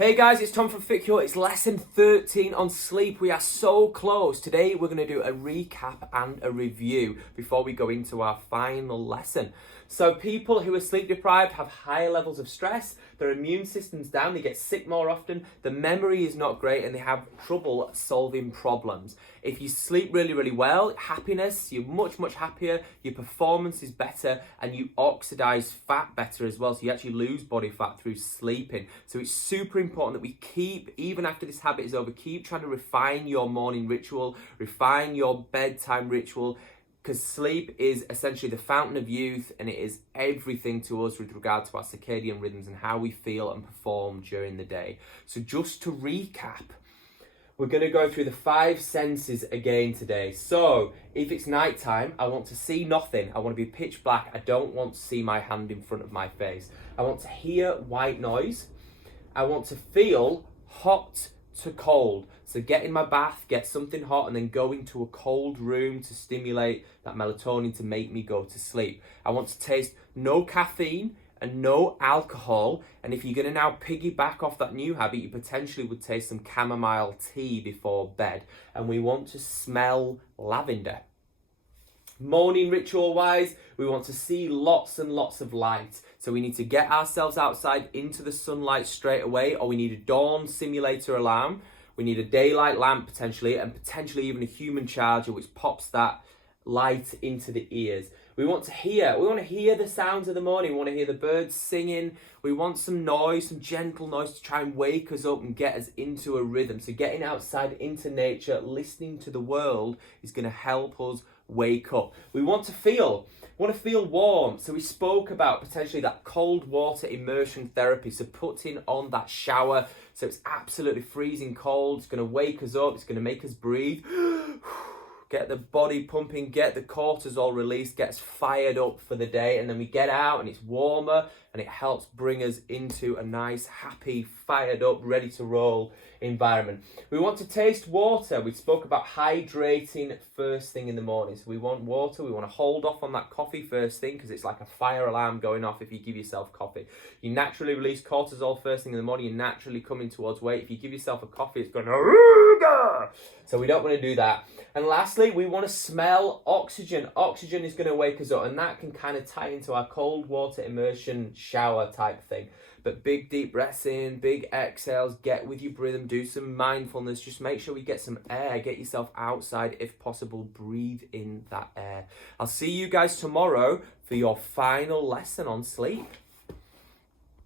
Hey guys, it's Tom from FitCure. It's lesson 13 on sleep. We are so close. Today we're going to do a recap and a review before we go into our final lesson. So people who are sleep deprived have higher levels of stress, their immune system's down, they get sick more often, the memory is not great, and they have trouble solving problems. If you sleep really, really well, happiness, you're much happier, your performance is better, and you oxidize fat better as well. So you actually lose body fat through sleeping. So it's super important that we keep, even after this habit is over, keep trying to refine your morning ritual, refine your bedtime ritual, because sleep is essentially the fountain of youth, and it is everything to us with regard to our circadian rhythms and how we feel and perform during the day. So just to recap, we're going to go through the 5 senses again today. So if it's nighttime, I want to see nothing. I want to be pitch black. I don't want to see my hand in front of my face. I want to hear white noise. I want to feel hot to cold. So get in my bath, get something hot, and then go into a cold room to stimulate that melatonin to make me go to sleep. I want to taste no caffeine and no alcohol. And if you're going to now piggyback off that new habit, you potentially would taste some chamomile tea before bed. And we want to smell lavender. Morning ritual wise, we want to see lots and lots of light. So we need to get ourselves outside into the sunlight straight away, or we need a dawn simulator alarm. We need a daylight lamp potentially, and potentially even a human charger which pops that light into the ears. We want to hear the sounds of the morning. We want to hear the birds singing. We want some noise, some gentle noise to try and wake us up and get us into a rhythm. So getting outside into nature, listening to the world is going to help us wake up. We want to feel warm. So we spoke about potentially that cold water immersion therapy. So putting on that shower so it's absolutely freezing cold. It's going to wake us up. It's going to make us breathe. Get the body pumping, get the cortisol released, get us fired up for the day, and then we get out and it's warmer and it helps bring us into a nice, happy, fired up, ready to roll environment. We want to taste water. We spoke about hydrating first thing in the morning. So we want water. We want to hold off on that coffee first thing because it's like a fire alarm going off if you give yourself coffee. You naturally release cortisol first thing in the morning. You're naturally coming towards weight. If you give yourself a coffee, it's going to... So we don't want to do that. And lastly, we want to smell oxygen. Oxygen is going to wake us up, and that can kind of tie into our cold water immersion shower type thing. But big deep breaths in, big exhales, get with your rhythm, do some mindfulness, just make sure we get some air, get yourself outside if possible, breathe in that air. I'll see you guys tomorrow for your final lesson on sleep.